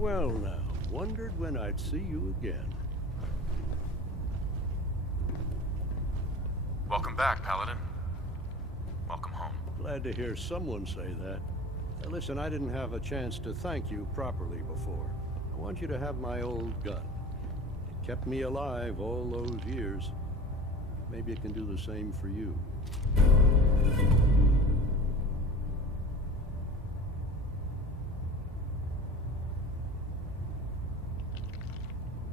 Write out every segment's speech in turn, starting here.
Well now, wondered when I'd see you again. Welcome back, Paladin. Welcome home. Glad to hear someone say that. Listen, I didn't have a chance to thank you properly before. I want you to have my old gun. It kept me alive all those years. Maybe it can do the same for you.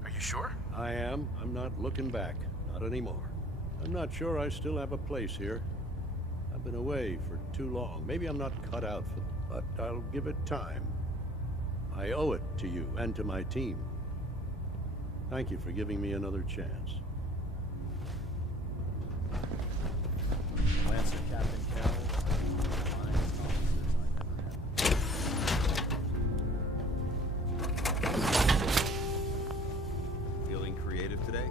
Are you sure? I am. I'm not looking back. Not anymore. I'm not sure I still have a place here. I've been away for too long. Maybe I'm not cut out for it, but I'll give it time. I owe it to you and to my team. Thank you for giving me another chance. Lancer Captain Kell, one of the finest officers I've ever had. Feeling creative today?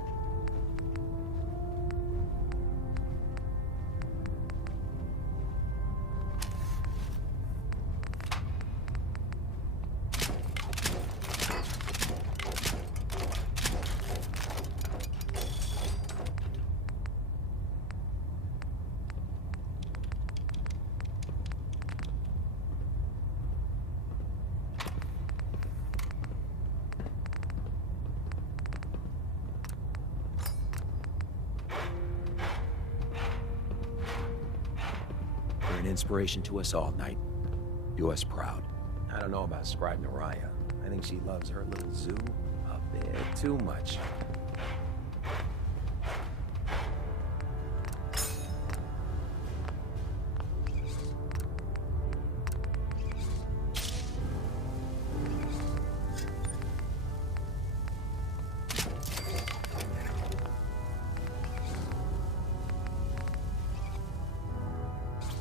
You're an inspiration to us all, Knight. Do us proud. I don't know about Scribe Naraya. I think she loves her little zoo a bit too much.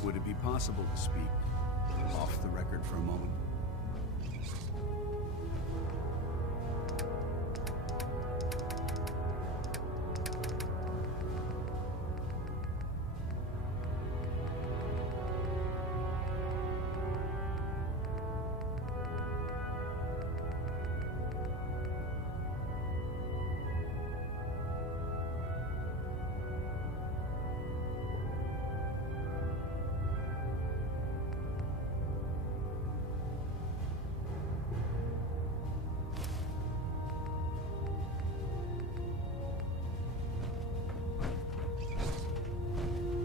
Would it be possible to speak off the record for a moment?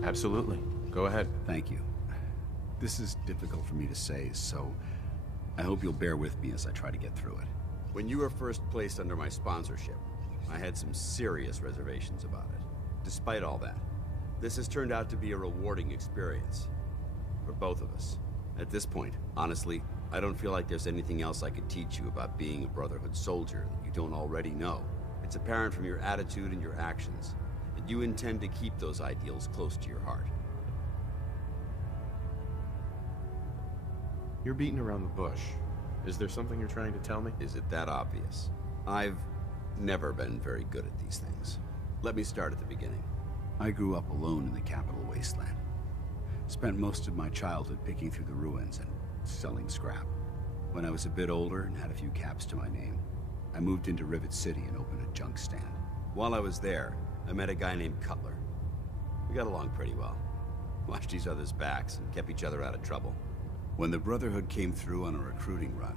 Absolutely. Go ahead. Thank you. This is difficult for me to say, so I hope you'll bear with me as I try to get through it. When you were first placed under my sponsorship, I had some serious reservations about it. Despite all that, this has turned out to be a rewarding experience. For both of us. At this point, honestly, I don't feel like there's anything else I could teach you about being a Brotherhood soldier that you don't already know. It's apparent from your attitude and your actions that you intend to keep those ideals close to your heart. You're beating around the bush. Is there something you're trying to tell me? Is it that obvious? I've never been very good at these things. Let me start at the beginning. I grew up alone in the capital wasteland. Spent most of my childhood picking through the ruins and selling scrap. When I was a bit older and had a few caps to my name, I moved into Rivet City and opened a junk stand. While I was there, I met a guy named Cutler. We got along pretty well. Watched each other's backs and kept each other out of trouble. When the Brotherhood came through on a recruiting run,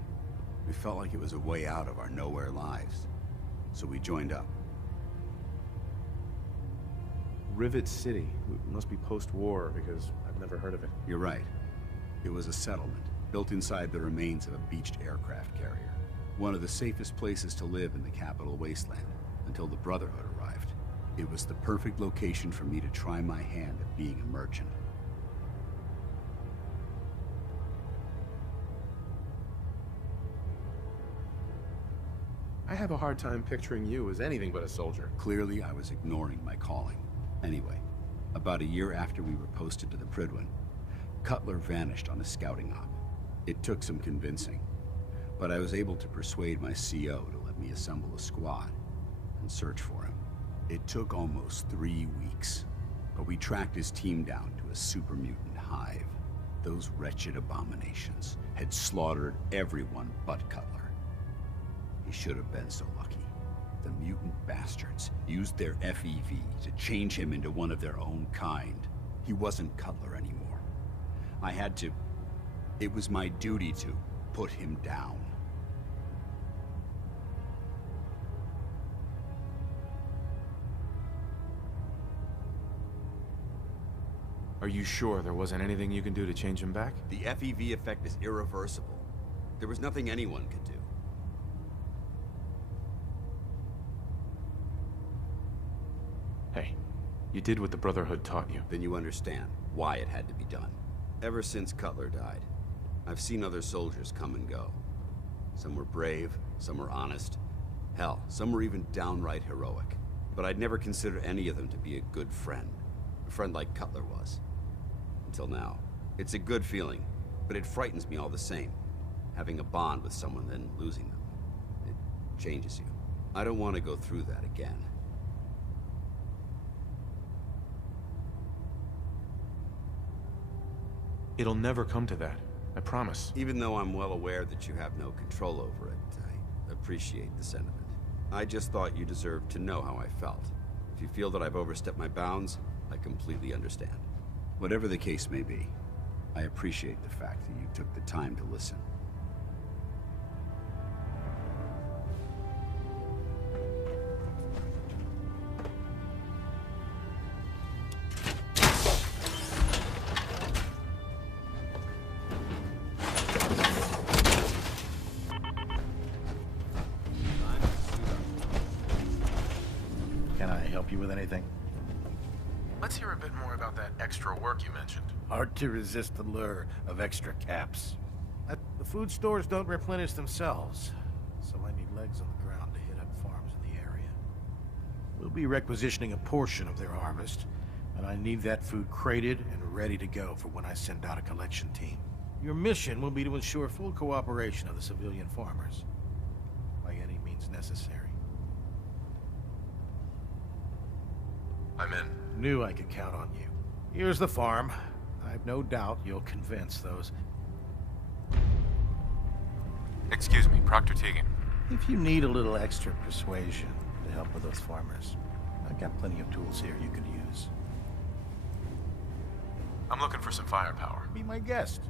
we felt like it was a way out of our nowhere lives. So we joined up. Rivet City. It must be post-war, because I've never heard of it. You're right. It was a settlement, built inside the remains of a beached aircraft carrier. One of the safest places to live in the capital wasteland, until the Brotherhood arrived. It was the perfect location for me to try my hand at being a merchant. I have a hard time picturing you as anything but a soldier. Clearly, I was ignoring my calling. Anyway, about a year after we were posted to the Prydwen, Cutler vanished on a scouting op. It took some convincing, but I was able to persuade my CO to let me assemble a squad and search for him. It took almost 3 weeks, but we tracked his team down to a super mutant hive. Those wretched abominations had slaughtered everyone but Cutler. should have been so lucky. The mutant bastards used their FEV to change him into one of their own kind. He wasn't Cutler anymore. I had to... It was my duty to put him down. Are you sure there wasn't anything you can do to change him back? The FEV effect is irreversible. There was nothing anyone could do. Hey, you did what the Brotherhood taught you. Then you understand why it had to be done. Ever since Cutler died, I've seen other soldiers come and go. Some were brave, some were honest. Hell, some were even downright heroic. But I'd never consider any of them to be a good friend. A friend like Cutler was. Until now. It's a good feeling, but it frightens me all the same. Having a bond with someone, then losing them. It changes you. I don't want to go through that again. It'll never come to that. I promise. Even though I'm well aware that you have no control over it, I appreciate the sentiment. I just thought you deserved to know how I felt. If you feel that I've overstepped my bounds, I completely understand. Whatever the case may be, I appreciate the fact that you took the time to listen. Can I help you with anything? Let's hear a bit more about that extra work you mentioned. Hard to resist the lure of extra caps. The food stores don't replenish themselves, so I need legs on the ground to hit up farms in the area. We'll be requisitioning a portion of their harvest, and I need that food crated and ready to go for when I send out a collection team. Your mission will be to ensure full cooperation of the civilian farmers, by any means necessary. I'm in. Knew I could count on you. Here's the farm. I've no doubt you'll convince those... Excuse me, Proctor Tegan. If you need a little extra persuasion to help with those farmers, I've got plenty of tools here you could use. I'm looking for some firepower. Be my guest.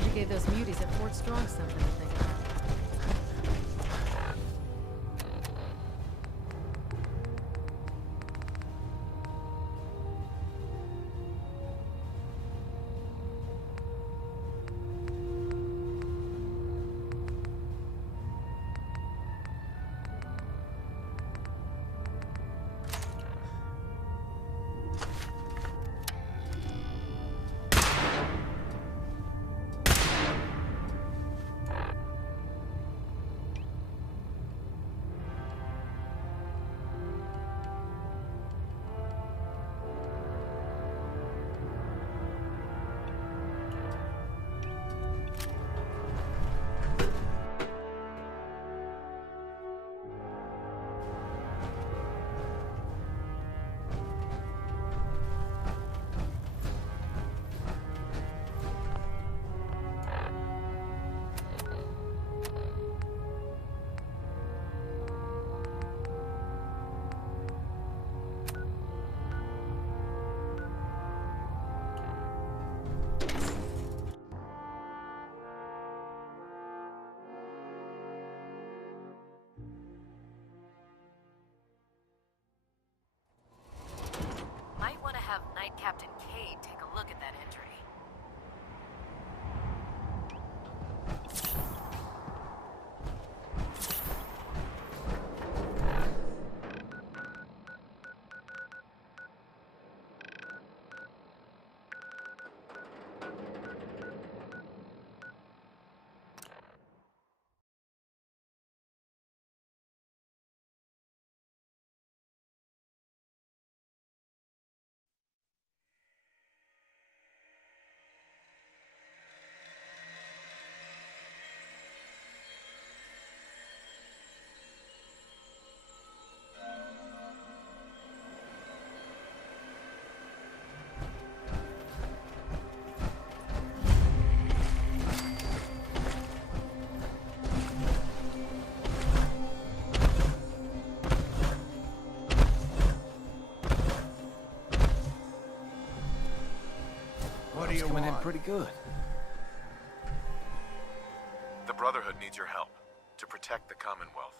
Heard you gave those muties at Fort Strong something to think about. Might want to have Knight Captain Cade take a look at that entry. What do you Coming in want? pretty good. The Brotherhood needs your help to protect the Commonwealth.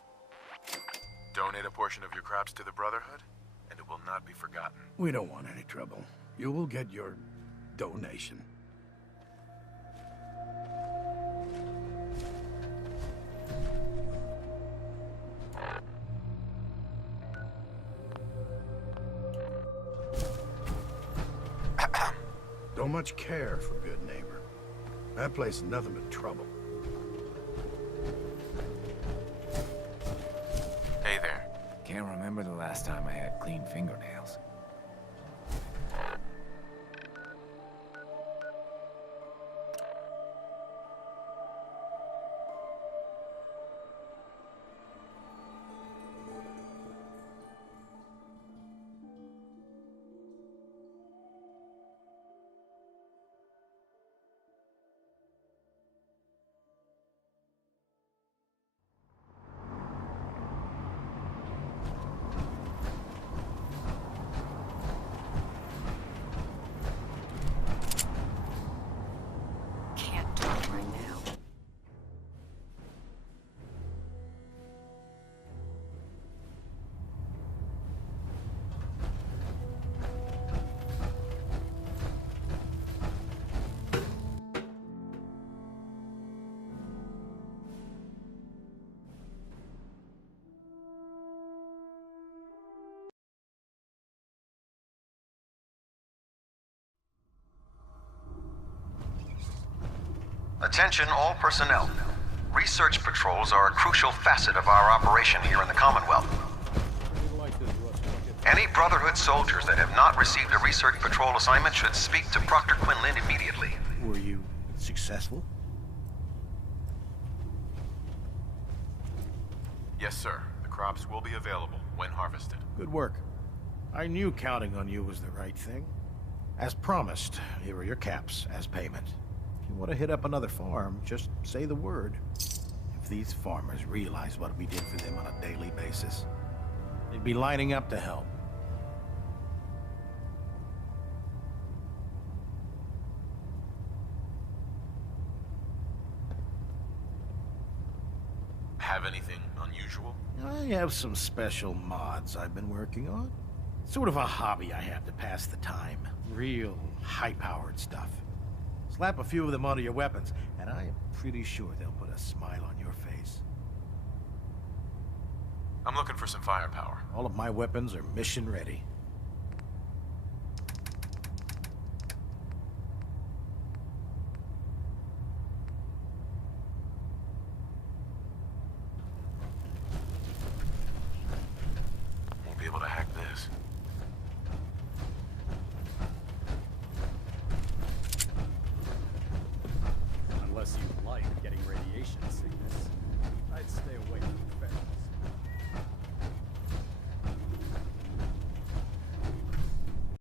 Donate a portion of your crops to the Brotherhood, and it will not be forgotten. We don't want any trouble. You will get your donation. Don't much care for good neighbor. That place is nothing but trouble. Hey there. Can't remember the last time I had clean fingernails. Can't talk right now. Attention all personnel. Research patrols are a crucial facet of our operation here in the Commonwealth. Any Brotherhood soldiers that have not received a research patrol assignment should speak to Proctor Quinlan immediately. Were you successful? Yes, sir. The crops will be available when harvested. Good work. I knew counting on you was the right thing. As promised, here are your caps as payment. If you want to hit up another farm, just say the word. If these farmers realize what we did for them on a daily basis, they'd be lining up to help. I have some special mods I've been working on. Sort of a hobby I have to pass the time. Real high-powered stuff. Slap a few of them onto your weapons, and I am pretty sure they'll put a smile on your face. I'm looking for some firepower. All of my weapons are mission ready. Won't be able to hack this.